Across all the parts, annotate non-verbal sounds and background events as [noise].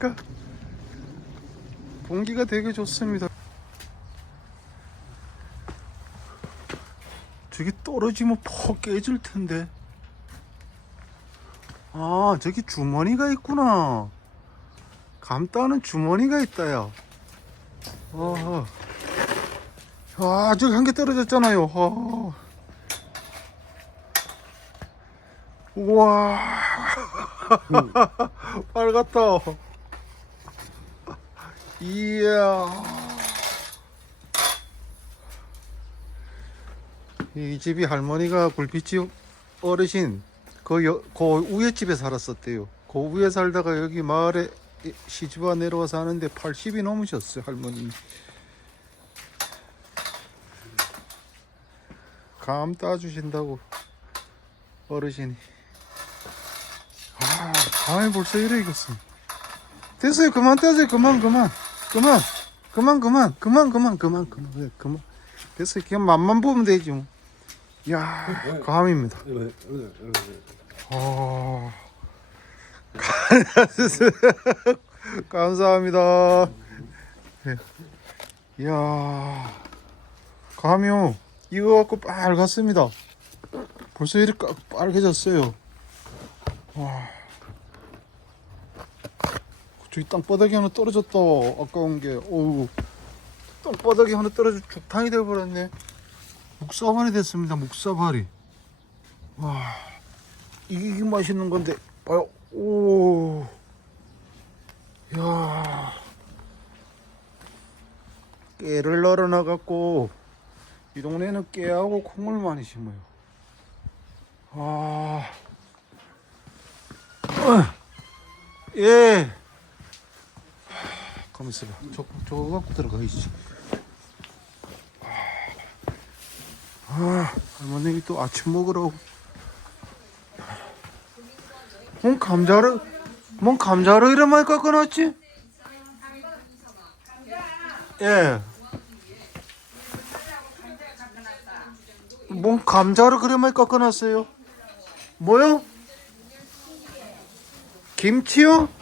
그러니까 공기가 되게 좋습니다. 저기 떨어지면 퍽 깨질 텐데. 아, 저기 주머니가 있구나. 감 따는 주머니가 있다요. 아, 아, 저기 한 개 떨어졌잖아요. 아. 우와, [laughs] 빨갛다. 이야. 이 집이 할머니가 굴빛집 어르신 그, 여, 그 위에 집에 살았었대요. 그 위에 살다가 여기 마을에 시집와 내려와 사는데 80이 넘으셨어요 할머니. 감 따주신다고 어르신이. 아, 감이 벌써 이래 익었어. 됐어요. 그만 따세요. 그만, 그만, 그만, 그만, 그만, 그만, 그만, 그만, 그만, 네, 그만. 됐어요. 그냥 맛만 보면 되지 뭐. 이야, 감입니다. 아, [laughs] 감사합니다. 예. 이야, 감이요. 이거 갖고 빨갛습니다. 벌써 이렇게 빨개졌어요. 와. 저기 땅바닥이 하나 떨어졌다. 아까운 게. 어우. 땅바닥이 하나 떨어져 죽탕이 되어버렸네. 묵사발이 됐습니다. 묵사발이. 와. 이게, 맛있는 건데. 봐요. 오. 야. 깨를 널어놔갖고 이 동네는 깨하고 콩을 많이 심어요. 아. 어. 예. 가만 있어봐. 저, 저거 갖고 들어가야지. 아, 할머니 또 아침 먹으러. 뭔 감자를, 뭔 감자를 이래 많이 깎아놨지? 예. 뭔 감자를 그래 많이 깎아놨어요? 뭐요? 김치요?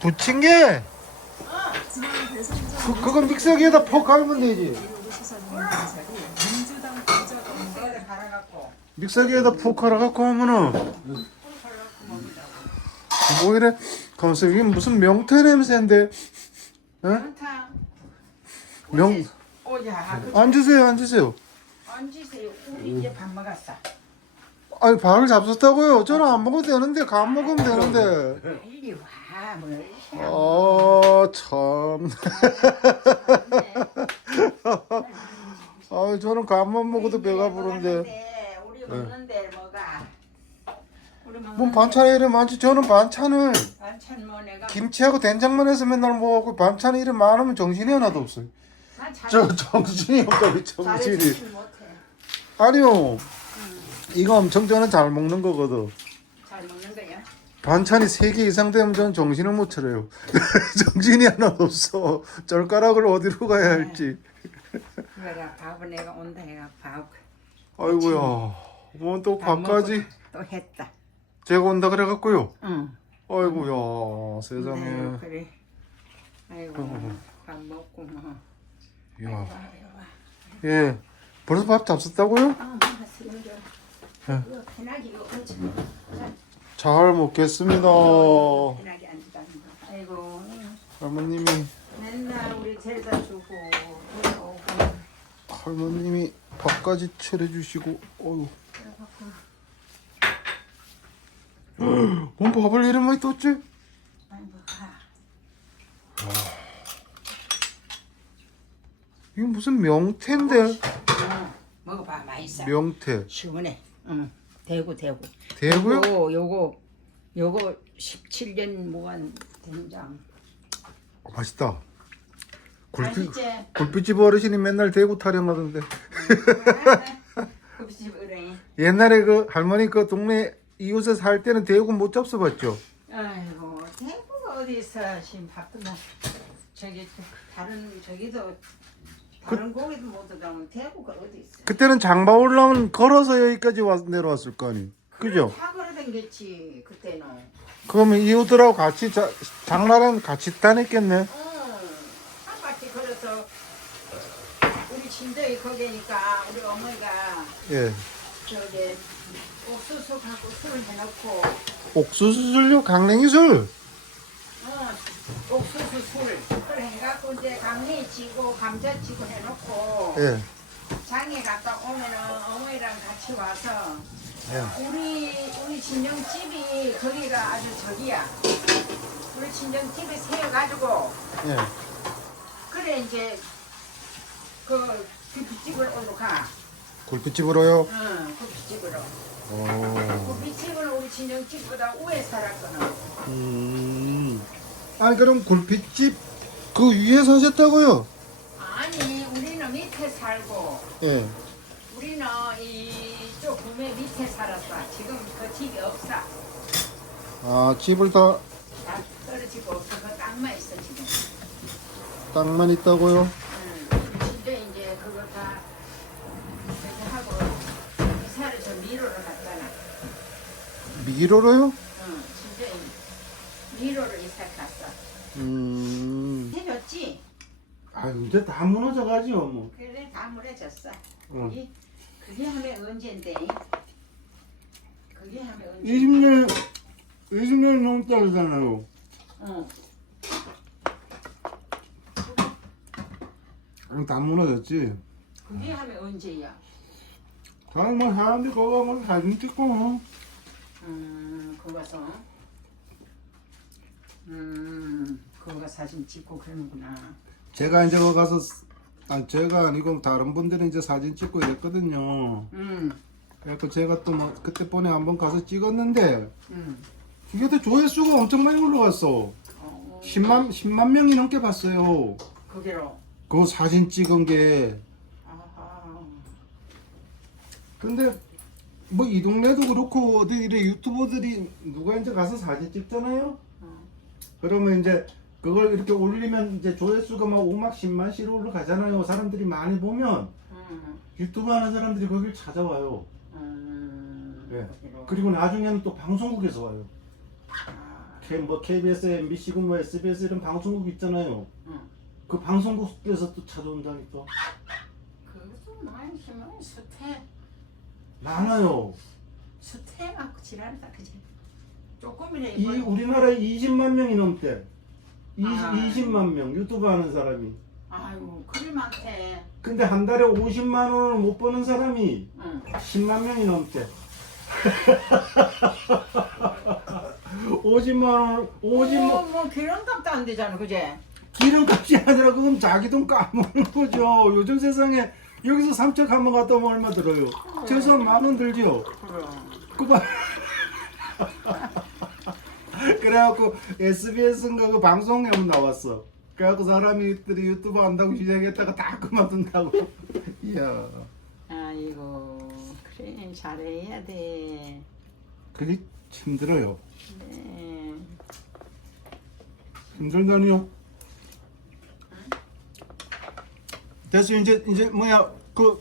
부침개? 그, 그건 믹서기에다 퍽 갈면 되지. 믹서기에다 푹 갈아갖고 하면은 뭐 이래 가면서 이게 무슨 명태 냄새인데 에? 명 앉으세요 앉으세요 앉으세요 우리 이제 밥 먹었어 아니 밥을 잡섰다고요 저는 안 먹어도 되는데 간 먹으면 되는데 빨리 와 뭘 아참. 아 [laughs] 저는 간만 먹어도 배가 부른데. 우리 먹는데 뭐가? 우리 먹는 뭔 반찬이 이래 많지? 저는 반찬을 반찬 뭐 내가 김치하고 된장만 해서 맨날 먹고 반찬이 이래 많으면 정신이 하나도 없어요. 난 잘 저 정신이 없다고 정신이. 잘해주지 못해. 아니요. 이거 엄청 저는 잘 먹는 거거든 반찬이 3개 이상 되면 저는 정신을 못 차려요. [laughs] 정신이 하나도 없어. 젓가락을 어디로 가야 할지. 그래가 밥은 내가 온다 해가 밥. 아이고야. 뭐또밥 밥까지? 또 했다. 제가 온다 그래 갖고요? 응. 아이고야 세상에. 네, 그래. 아이고 어. 밥 먹고 뭐. 아이고, 예. 벌써 밥 잡섰다고요? 아 예. 이거 편하게 이거 얹혀 잘 먹겠습니다. 편하게 앉다 아이고. 할머님이. 맨날 우리 데려다 주고. 할머님이 밥까지 차려주시고 어휴. 뭔 밥을 이렇게 많이 떴지? 아이고 가. 이게 무슨 명태인데? 어, 먹어봐 맛있어. 명태. 시원해. 응 대구 대구 대구요? 요거 요거 요거 17년 모한 된장 어, 맛있다 맛있지? 굴빛집 어르신이 맨날 대구 타령하던데 [laughs] 급식으로 옛날에 그 할머니 그 동네 이웃에 살 때는 대구 못 잡숴봤죠? 아이고 대구가 어디 있어 지금 밥도 뭐 저기 다른 저기도 다른 고기도 못 얻으면 대구가 어디 있어 그때는 장바 올라오면 걸어서 여기까지 와, 내려왔을 거 아니 그죠? 다 걸어댕겼지 그때는 그러면 이웃들하고 같이 자, 장날은 같이 다녔겠네. 응. 한 바퀴 걸어서 우리 친정이 거기니까 우리 어머니가 예. 저기 옥수수 갖고 술을 해놓고 옥수수술요, 강냉이술. 어, 옥수수 술 그걸 해갖고 이제 강미 지고 감자 지고 해놓고 예. 장에 갔다 오면은 어머니랑 같이 와서 예. 우리 우리 친정 집이 거기가 아주 저기야 우리 친정 집에 세워가지고 예. 그래 이제 그, 그 빗집을 오러 가. 굴빛집으로요. 응, 그 빗집으로. 오. 그 빗집은 우리 친정 집보다 우에 살았거든. 음. 아니 그럼 굴빛집 그 위에 사셨다고요? 아니, 우리는 밑에 살고, 예. 우리는 이쪽 구매 밑에 살았어. 지금 그 집이 없어. 아 집을 다 다 떨어지고 없어. 그 땅만 있어, 지금. 땅만 있다고요? 응. 근데 이제 그거 다 이렇게 하고 이사를 저 미로로 갔잖아. 미로로요? 응, 미로로 이사 갔어. 음. 해줬지? 아 이제 다 무너져가지고 뭐. 그래 다 무너졌어. 응. 그게 그게 하면 언젠데? 그게 하면 언제? 20년 20년 넘다잖아요. 응. 다 무너졌지. 그게 하면 언제야? 다른 뭐 사람들 거기 가면 사진 찍고 뭐. 음, 거기서 음, 거기 사진 찍고 그러는구나. 제가 이제 거기 가서 아 제가 아니고 다른 분들은 이제 사진 찍고 이랬거든요. 음, 그래서 제가 또 뭐 그때 번에 한번 가서 찍었는데 음. 이게 또 조회수가 엄청 많이 올라갔어. 어, 10만 10만 명이 넘게 봤어요. 거기로. 그 사진 찍은 게. 아하. 근데 뭐 이 동네도 그렇고 어디 이래 유튜버들이 누가 이제 가서 사진 찍잖아요. 어. 그러면 이제 그걸 이렇게 올리면 이제 조회수가 막 5막 10만 씩 올라가잖아요. 사람들이 많이 보면 음, 유튜브 하는 사람들이 거길 찾아와요. 음. 예. 그리고 나중에는 또 방송국에서 와요. 아, K, 뭐 KBS, MBC고 뭐 SBS 이런 방송국 있잖아요. 응. 그 방송국에서 또 찾아온다니까. 그것도 많이 힘은 수태. 많아요. 수태 갖고 지랄다 그지? 조금이라 이. 우리나라에 20만 명이 넘대. 20, 아. 20만 명 유튜브 하는 사람이. 아이고 그리 많대. 근데 한 달에 50만 원을 못 버는 사람이 응. 10만 명이 넘대. [laughs] 50만 원, 50만 뭐, 뭐 기름값도 안 되잖아, 그제? 기름값이 아니라 그건 자기 돈 까먹는 거죠. 요즘 세상에 여기서 삼척 한 번 갔다 오면 얼마 들어요? 최소한 만 원 들죠. 그럼. 그봐. [laughs] [laughs] 그래갖고 SBS인가 그 방송에 한번 나왔어. 그래갖고 사람들이 유튜브 한다고 시작했다가 다 그만둔다고. [laughs] 이야. 아이고 그래 잘해야 돼. 그게 힘들어요. 네. 힘들다니요. 됐어 이제 이제 뭐야 그